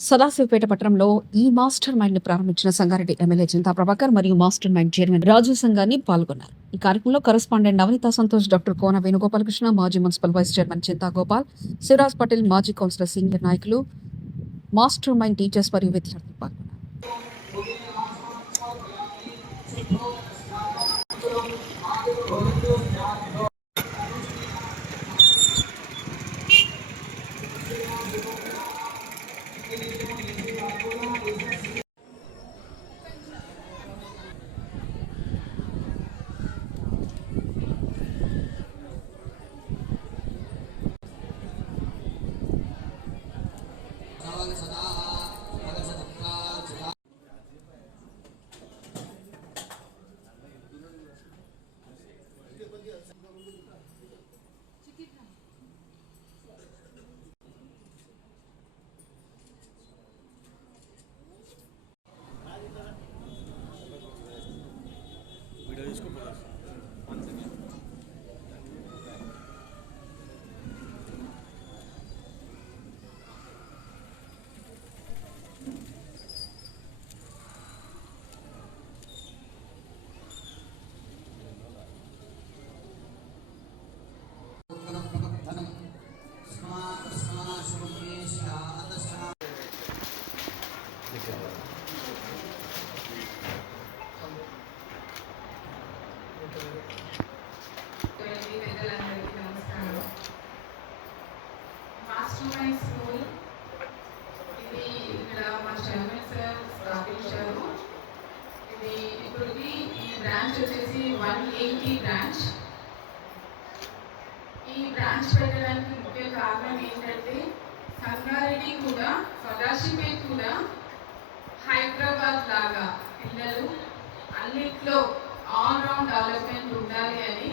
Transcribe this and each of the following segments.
సదాశివపేట పట్టణంలో ఈ master mind ని ప్రారంభించిన సంగారెడ్డి ఎమ్మెల్యే చింతా ప్రభాకర్ మరియు మాస్టర్ మైండ్ చైర్మన్ రాజు సంఘాన్ని పాల్గొన్నారు. ఈ కార్యక్రమంలో కరెస్పాండెంట్ నవనీత సంతోష్, డాక్టర్ కోన వేణుగోపాలకృష్ణ, మాజీ మున్సిపల్ వైస్ చైర్మన్ చింతా గోపాల్, శివరాజ్ పటేల్, మాజీ కౌన్సిలర్, సీనియర్ నాయకులు, మాస్టర్ మైండ్ టీచర్స్ మరియు విద్యార్థులు పాల్గొన్నారు. మాస్టర్ మైండ్ స్కూల్ ఇది ఇక్కడ మా చైర్మన్ సార్ స్థాపించారు. ఇది ఇప్పటికి ఈ బ్రాంచ్ వచ్చేసి 180 బ్రాంచ్. ఈ బ్రాంచ్ పెట్టడానికి ముఖ్య కారణం ఏంటంటే సంగారెడ్డి కూడా, సదాశివపేట కూడా హైదరాబాద్ లాగా పిల్లలు అన్నిట్లో ఆల్ రౌండ్ డెవలప్మెంట్ ఉండాలి అని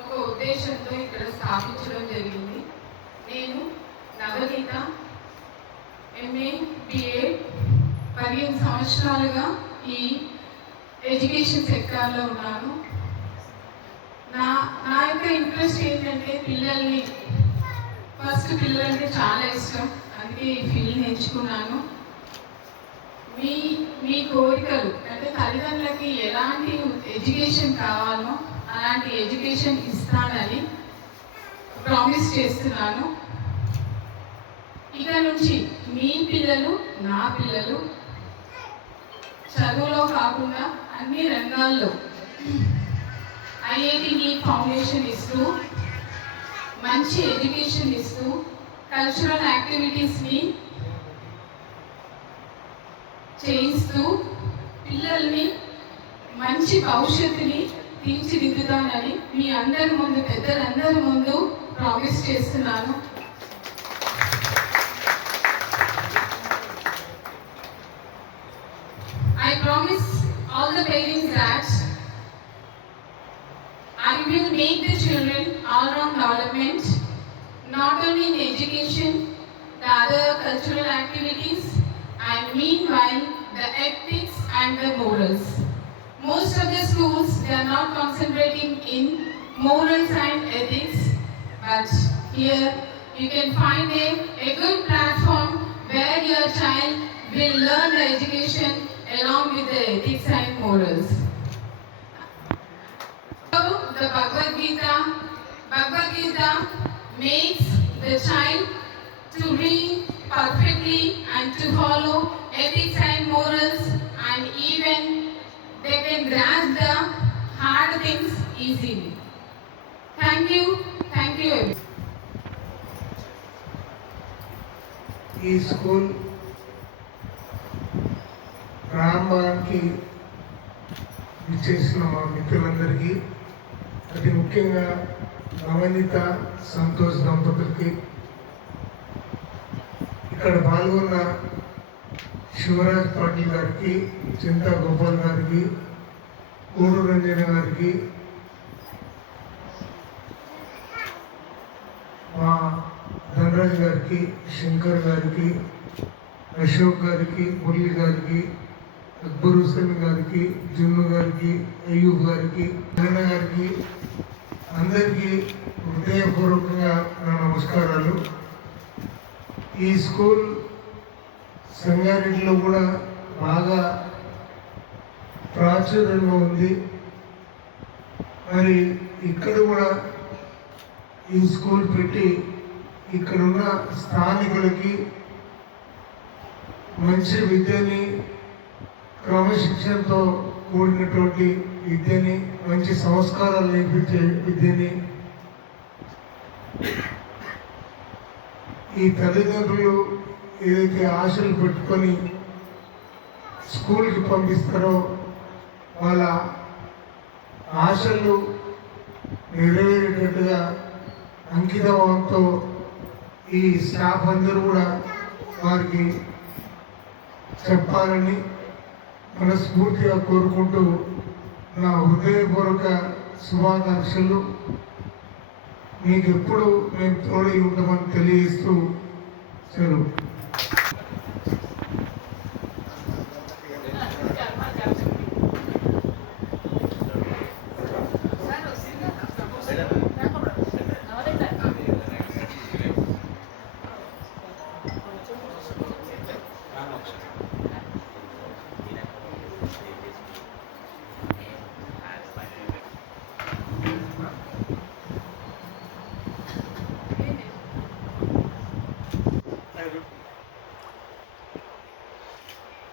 ఒక ఉద్దేశంతో ఇక్కడ స్థాపించడం జరిగింది. నేను నవనీత, ఎంఏ, బిఏ 15 సంవత్సరాలుగా ఈ ఎడ్యుకేషన్ సెక్టార్లో ఉన్నాను. నా యొక్క ఇంట్రెస్ట్ ఏంటంటే పిల్లలంటే చాలా ఇష్టం, అందుకే ఈ ఫీల్డ్ని ఎంచుకున్నాను. మీ కోరికలు అంటే తల్లిదండ్రులకి ఎలాంటి ఎడ్యుకేషన్ కావాలో అలాంటి ఎడ్యుకేషన్ ఇస్తానని ప్రామిస్ చేస్తున్నాను. ఇక నుంచి మీ పిల్లలు, నా పిల్లలు చదువులో కాకుండా అన్ని రంగాల్లో ఐఐటి నీట్ ఫౌండేషన్ ఇస్తూ, మంచి ఎడ్యుకేషన్ ఇస్తూ, కల్చరల్ యాక్టివిటీస్ని చేయిస్తూ పిల్లల్ని మంచి భవిష్యత్తుని తీర్చిదిద్దుతానని మీ అందరి ముందు, పెద్దలందరి ముందు ప్రామిస్ చేస్తున్నాను. I promise all the parents that I will make the children all-round development, not only in education, the other cultural activities, and meanwhile the ethics and the morals. Most of the schools, they are not concentrating in morals and ethics, but here you can find a good platform where your child will learn the education along with the ethics and morals. So the Bhagavad Gita makes the child to read perfectly and to follow ethics and morals, and even they can grasp the hard things easily. Thank you everyone. ఈ school ప్రారంభానికి ఇచ్చేసిన మా మిత్రులందరికీ, అతి ముఖ్యంగా నవనీత, సంతోష్ దంపతులకి, ఇక్కడ పాల్గొన్న శివరాజ్ పాటిల్ గారికి, చింతా గోపాల్ గారికి, కోడు రంజన గారికి, మా ధనరాజ్ గారికి, శంకర్ గారికి, అశోక్ గారికి, మురళి గారికి, అక్బర్ హుసేన్ గారికి, జున్ను గారికి, అయ్యూబ్ గారికి, అన్న గారికి, అందరికీ హృదయపూర్వకంగా నా నమస్కారాలు. ఈ స్కూల్ సంగారెడ్డిలో కూడా బాగా ప్రాచుర్యంగా ఉంది. మరి ఇక్కడ కూడా ఈ స్కూల్ పెట్టి ఇక్కడున్న స్థానికులకి మంచి విద్యని, క్రమశిక్షణతో కూడినటువంటి విద్యని, మంచి సంస్కారాలు నేర్పించే విద్యని ఈ తల్లిదండ్రులు ఏదైతే ఆశలు పెట్టుకొని స్కూల్కి పంపిస్తారో వాళ్ళ ఆశలు నెరవేరేటట్టుగా అంకితభావంతో ఈ స్టాఫ్ అందరూ కూడా వారికి చెప్పాలని మనస్ఫూర్తిగా కోరుకుంటూ నా హృదయపూర్వక శుభాకాంక్షలు. మీకు ఎప్పుడు మేము తోడై ఉంటామని తెలియజేస్తూ సెలవు.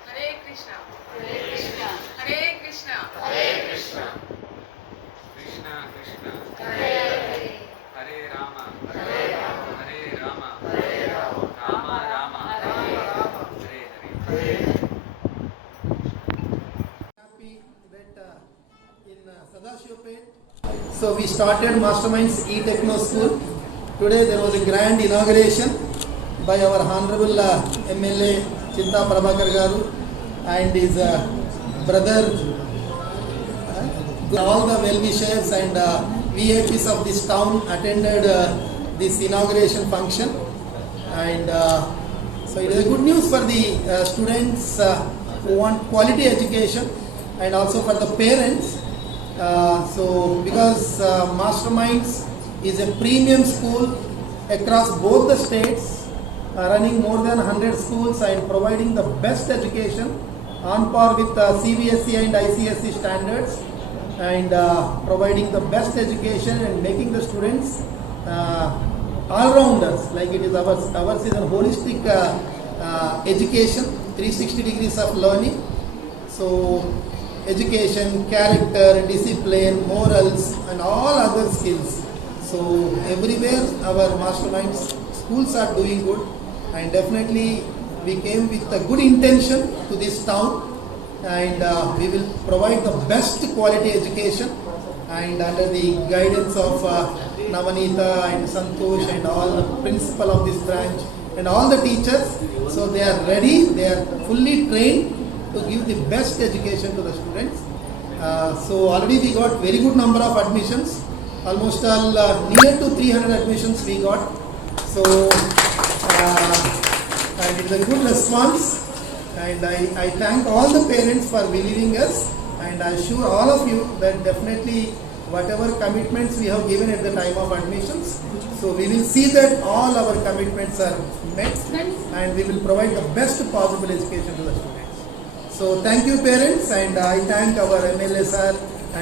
Hare Krishna. Hare Krishna. Hare Krishna. Hare Krishna. Krishna Krishna Hare Hare. Hare Rama Hare Rama. Hare Rama Hare Rama. Rama Rama Hare Rama. Hare Hare. Hare Happy that in Sadashivapet, so we started Masterminds E-Techno School. Today there was a grand inauguration by our Honorable MLA Chinta Prabhakar Garu and his brother, all the well-wishers and VIPs of this town attended this inauguration function, and so it is a good news for the students who want quality education and also for the parents. So because Masterminds is a premium school across both the states, running more than 100 schools and providing the best education on par with CBSE and ICSE standards, and providing the best education and making the students all-rounders, like it is ours is a holistic education, 360 degrees of learning. So education, character, discipline, morals and all other skills. So everywhere our Masterminds schools are doing good, and definitely we came with a good intention to this town, and we will provide the best quality education, and under the guidance of Navanita and Santosh and all the principal of this branch and all the teachers. So they are ready, they are fully trained to give the best education to the students. So already we got very good number of admissions, almost all near to 300 admissions we got. So and it is a good response, and I thank all the parents for believing us, and I assure all of you that definitely whatever commitments we have given at the time of admissions, so we will see that all our commitments are met, and we will provide the best possible education to the students. So thank you parents, and I thank our MLA sir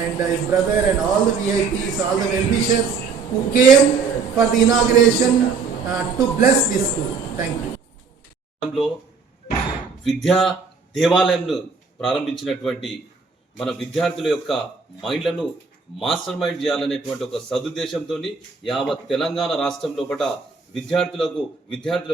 and his brother and all the VIPs, all the well-wishers who came for the inauguration to bless this school. Thank you. లో విద్యా దేవాలయంను ప్రారంభించినటువంటి మన విద్యార్థుల యొక్క మైండ్లను master mind చేయాలనేటువంటి ఒక సదుద్దేశంతో యావత్ తెలంగాణ రాష్ట్రం లోపల విద్యార్థుల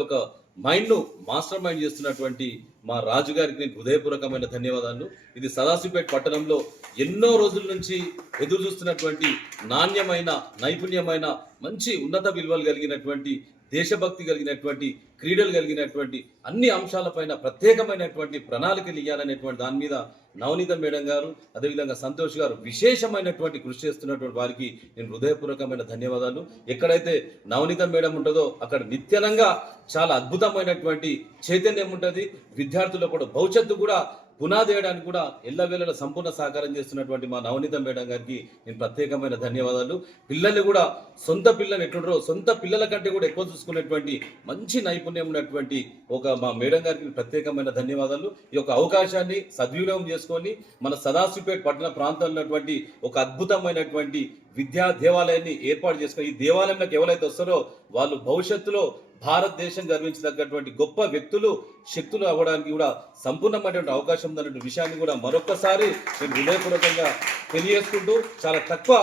యొక్క మైండ్ను మాస్టర్ మైండ్ చేస్తున్నటువంటి మా రాజు గారికి నేను హృదయపూర్వకమైన ధన్యవాదాలు. ఇది సదాశివపేట పట్టణంలో ఎన్నో రోజుల నుంచి ఎదురు చూస్తున్నటువంటి నాణ్యమైన, నైపుణ్యమైన, మంచి ఉన్నత విలువలు కలిగినటువంటి, దేశభక్తి కలిగినటువంటి, క్రీడలు కలిగినటువంటి అన్ని అంశాలపైన ప్రత్యేకమైనటువంటి ప్రణాళికలు ఇవ్వాలనేటువంటి దాని మీద నవనీత మేడం గారు, అదేవిధంగా సంతోష్ గారు విశేషమైనటువంటి కృషి చేస్తున్నటువంటి వారికి నేను హృదయపూర్వకమైన ధన్యవాదాలు. ఎక్కడైతే నవనీత మేడం ఉంటుందో అక్కడ నిత్యనంగా చాలా అద్భుతమైనటువంటి చైతన్యం ఉంటుంది. విద్యార్థుల కూడా భవిష్యత్తు కూడా పునాది వేయడానికి కూడా ఎల్లవేళలా సంపూర్ణ సహకారం చేస్తున్నటువంటి మా నవనీత మేడం గారికి నేను ప్రత్యేకమైన ధన్యవాదాలు. పిల్లల్ని కూడా సొంత పిల్లలు ఎట్లుంటారో సొంత పిల్లల కంటే కూడా ఎక్కువ చూసుకునేటువంటి మంచి నైపుణ్యం ఉన్నటువంటి ఒక మా మేడం గారికి ప్రత్యేకమైన ధన్యవాదాలు. ఈ యొక్క అవకాశాన్ని సద్వినియోగం చేసుకొని మన సదాశివపేట పట్టణ ప్రాంతంలో ఉన్నటువంటి ఒక అద్భుతమైనటువంటి విద్యా దేవాలయాన్ని ఏర్పాటు చేసుకొని ఈ దేవాలయంలోకి ఎవరైతే వస్తారో వాళ్ళు భవిష్యత్తులో భారతదేశం గర్వించదగ్గటువంటి గొప్ప వ్యక్తులు శక్తులు అవ్వడానికి కూడా సంపూర్ణమైనటువంటి అవకాశం ఉందన్న విషయాన్ని కూడా మరొకసారి నేను హృదయపూర్వకంగా తెలియజేసుకుంటూ చాలా తక్కువ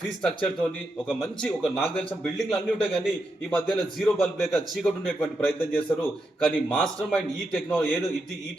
ఫీ స్ట్రక్చర్ తోని ఒక నాకు తెలిసిన బిల్డింగ్లు అన్నీ ఉంటాయి కానీ ఈ మధ్యలో జీరో బల్బ్ లేక చీకటి ఉండేటువంటి ప్రయత్నం చేస్తారు. కానీ మాస్టర్ మైండ్ ఈ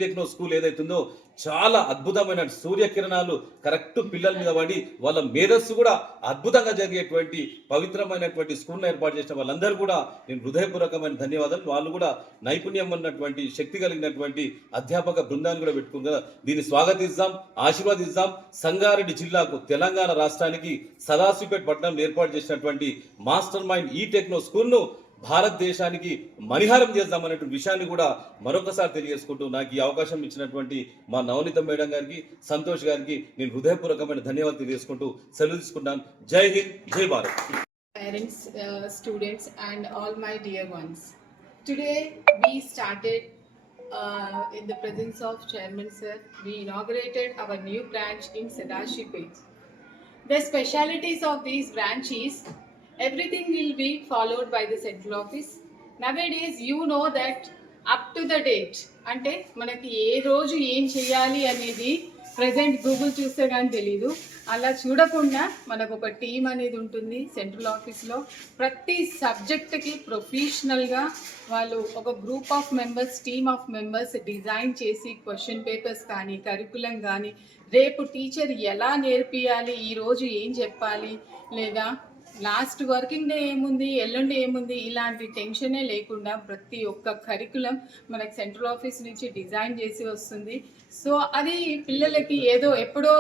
టెక్నో స్కూల్ ఏదైతుందో చాలా అద్భుతమైన సూర్యకిరణాలు కరెక్ట్ పిల్లల మీద పడి వాళ్ళ మేధస్సు కూడా అద్భుతంగా జరిగేటువంటి పవిత్రమైనటువంటి స్కూల్ను ఏర్పాటు చేసిన వాళ్ళందరూ కూడా నేను హృదయపూర్వకమైన ధన్యవాదాలు. వాళ్ళు కూడా నైపుణ్యం ఉన్నటువంటి శక్తి కలిగినటువంటి అధ్యాపక బృందాన్ని కూడా పెట్టుకుందా దీన్ని స్వాగతిస్తాం, ఆశీర్వాదిస్తాం. సంగారెడ్డి జిల్లాకు తెలంగాణ రాష్ట్రానికి సదాశివపేట పట్టణంలో ఏర్పాటు చేసినటువంటి మాస్టర్ మైండ్ ఈ టెక్నో స్కూల్ను భారతదేశానికి మణిహారం చేద్దామనేటువంటి విషయాన్ని కూడా మరొకసారి తెలియజేసుకుంటూ నాకు ఈ అవకాశం ఇచ్చినటువంటి మా నవనీత మేడం గారికి, సంతోష్ గారికి నేను హృదయపూర్వకమైన ధన్యవాదాలు తెలియజేసుకుంటూ సెలవు తీసుకుంటాను. జై హింద్, జై Bharat. Parents, students, and all my dear ones. Today we started in the presence of Chairman Sir. We inaugurated our new branch in Sadashipet. The specialities of these branch is everything will be followed by the central office. Nowadays you know that up to the date అంటే మనకి ఏ రోజు ఏం చేయాలి అనేది present Google చూస్తే కానీ తెలీదు. అలా చూడకుండా మనకు ఒక టీం అనేది ఉంటుంది సెంట్రల్ ఆఫీస్లో. ప్రతి సబ్జెక్ట్కి ప్రొఫెషనల్గా వాళ్ళు ఒక group of members, team of members design చేసి క్వశ్చన్ పేపర్స్ కానీ కరికులం కానీ రేపు టీచర్ ఎలా నేర్పియాలి, ఈరోజు ఏం చెప్పాలి, లేదా లాస్ట్ వర్కింగ్ డే ఏముంది, ఎల్లుండి ఏముంది, ఇలాంటి టెన్షనే లేకుండా ప్రతి ఒక్క కరికులం మనకు సెంట్రల్ ఆఫీస్ నుంచి డిజైన్ చేసి వస్తుంది. సో అది పిల్లలకి ఎప్పుడో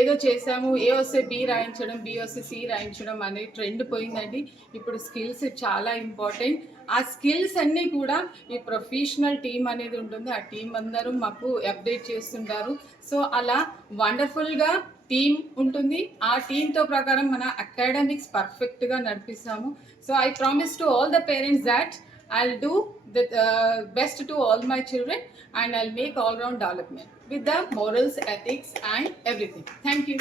ఏదో చేసాము, ఏ వస్తే బి రాయించడం, బి వస్తే సి రాయించడం అనే ట్రెండ్ పోయిందండి. ఇప్పుడు స్కిల్స్ చాలా ఇంపార్టెంట్. ఆ స్కిల్స్ అన్నీ కూడా ఈ ప్రొఫెషనల్ టీం అనేది ఉంటుంది. ఆ టీం అందరూ మాకు అప్డేట్ చేస్తుంటారు. సో అలా వండర్ఫుల్గా టీమ్ ఉంటుంది. ఆ టీంతో ప్రకారం మన అకాడమిక్స్ పర్ఫెక్ట్గా నడిపిస్తాము. So I promise to all the parents that I'll do the best to all my children and I'll make all round development with the morals, ethics and everything. Thank you.